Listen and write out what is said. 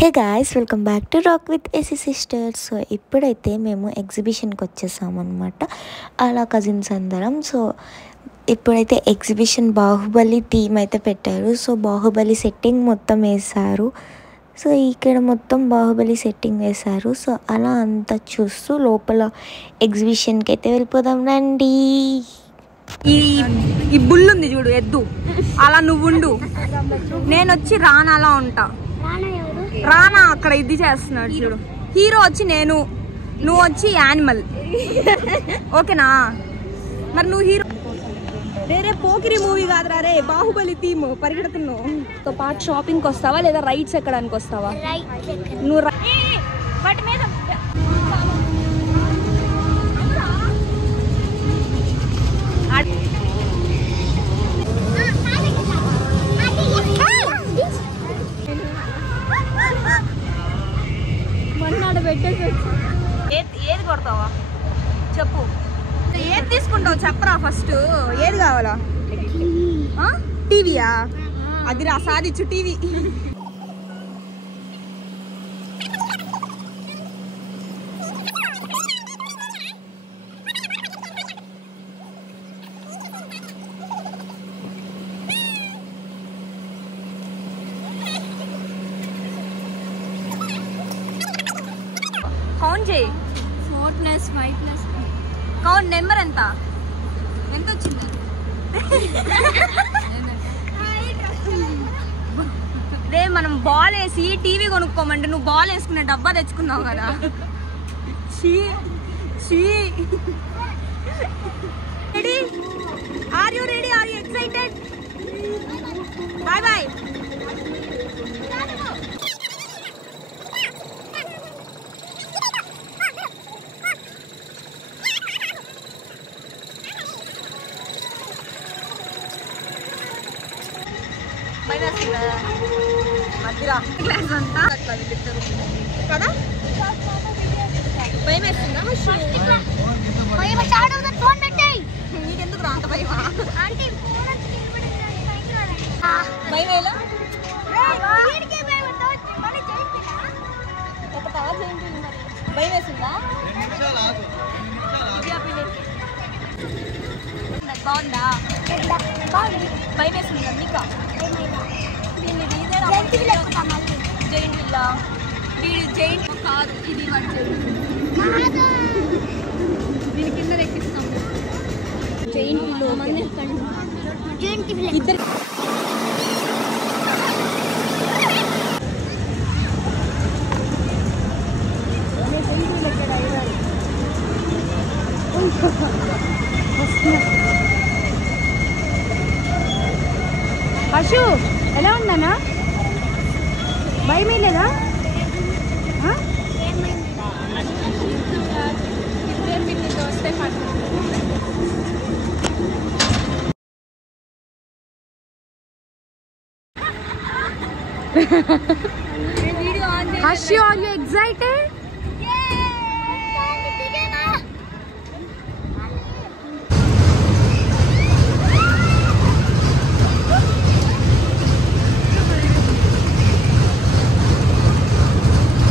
Hey guys, welcome back to rock with AC sisters. So ఇప్పుడైతే మేము ఎగ్జిబిషన్కి వచ్చేసామన్నమాట, అలా cousins అందరం. సో ఇప్పుడైతే ఎగ్జిబిషన్ బాహుబలి థీమ్ అయితే పెట్టారు. సో బాహుబలి సెట్టింగ్ మొత్తం వేశారు. సో ఇక్కడ మొత్తం బాహుబలి సెట్టింగ్ వేశారు. సో అలా అంతా చూస్తూ లోపల ఎగ్జిబిషన్కి అయితే వెళ్ళిపోదాం రండి. ఈ బుల్లు ఉంది చూడు, ఎద్దు అలా నువ్వుండు, నేను వచ్చి రానాలా ఉంటా. రానా అక్కడ ఇది చేస్తున్నాడు చూడు, హీరో వచ్చి నేను, నువ్వు వచ్చి యానిమల్, ఓకేనా? మరి నువ్వు హీరో. రే పోకిరి మూవీ కాదురా రే, బాహుబలి థీమ్ పరిగెడుతున్నావు. తో పాటు షాపింగ్కి వస్తావా లేదా రైడ్స్ ఎక్కడానికి వస్తావా? నువ్వు ఏది కొడతావా చెప్పు, ఏది తీసుకుంటావు చెప్పరా ఫస్ట్. ఏది కావాలా? టీవీయా? అది రా సాధించు టీవీ. కౌంట్ చేయి. 4 + 5 + కౌంట్. నెంబర్ ఎంత వచ్చింది? రే మనం బాల్ వేసి టీవీ కొనుక్కోమంటే నువ్వు బాల్ వేసుకునే డబ్బా తెచ్చుకున్నావు కదా. Ready? Are you excited? Bye bye. Class అంతా అట్లా వీళ్ళిద్దరు కదా. భయం వేస్తుందా? నీకెందుకు రా అంత భయమా? భయం ఎలా? భయం వేస్తుందా? బాగుందా? భయం వేస్తుందా నీకా? జైంట్ విల్లా జైంట్ కాదు, ఇది దీని కింద ఎక్కిస్తాం. జైంట్ విల్లు ఇద్దరు. హర్షు ఎలా ఉందన్నా? భయం లేదా? Harsh, are you excited?